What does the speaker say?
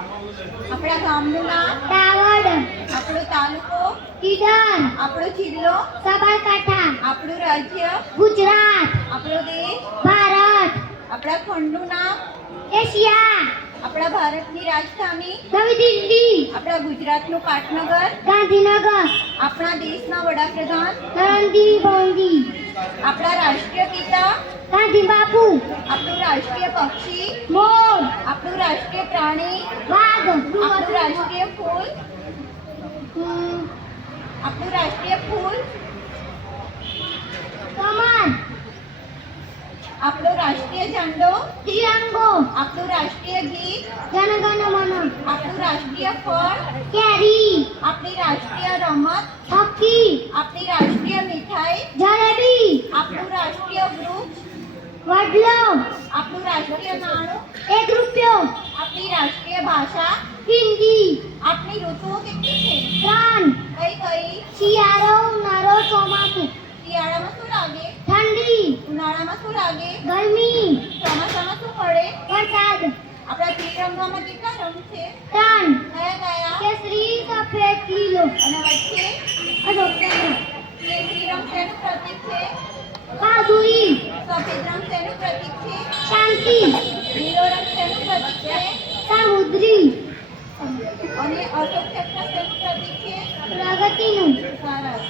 આપણા ગામનું નામ? દાવડ આપણો તાલુકો? ઈડર આપણો જિલ્લો? સાબરકાંઠા. આપણું રાજ્ય? ગુજરાત. આપણો દેશ? ભારત. આપણા ખંડનું નામ? એશિયા. આપણા ભારતની રાજધાની? નવી દિલ્હી. આપણા ગુજરાતનું પાટનગર? ગાંધીનગર. આપણા દેશના વડાપ્રધાન? નરેન્દ્ર મોદી. આપણા રાષ્ટ્રીય પિતા ગાંધી આપણું રાષ્ટ્રીય પક્ષી. મોર. આપણું રાષ્ટ્રીય પ્રાણી. વાઘ. આપણું રાષ્ટ્રીય ફૂલ. આપણું રાષ્ટ્રીય ફૂલ. કમળ. આપણો રાષ્ટ્રીય ઝંડો. તિરંગો. આપણું રાષ્ટ્રીય ગીત. જનગણ મન આપણું રાષ્ટ્રીય ફળ. કેરી. આપણી રાષ્ટ્રીય રમત. હોકી આપણી રાષ્ટ્રીય મીઠાઈ જલેબી આપણું રાષ્ટ્રીય વૃક્ષ વડલો આપણું રાષ્ટ્રીય નાણું? એક રૂપિયો. આપણી રાષ્ટ્રીય ભાષા? હિન્દી. આપણી ઋતુઓ કેટલી છે? ત્રણ. કઈ કઈ? શિયાળો ઉનાળો ચોમાસું. શિયાળામાં શું લાગે? ઠંડી. ઉનાળામાં શું લાગે? ગરમી. ચોમાસામાં શું પડે? વરસાદ. આપણા ત્રિરંગામાં કેટલા રંગ છે? ત્રણ. કયા કયા? કેસરી સફેદ લીલો. અને વચ્ચે અશોક ચક્ર કેસરી રંગ શેનું પ્રતીક છે બહાદુરી સફેદ રંગ શેનું પ્રતીક છે શાંતિ. લીલો રંગ શેનું પ્રતીક છે સામુદ્રી. અને અશોક ચક્ર શેનું પ્રતીક છે પ્રગતિનું. સરસ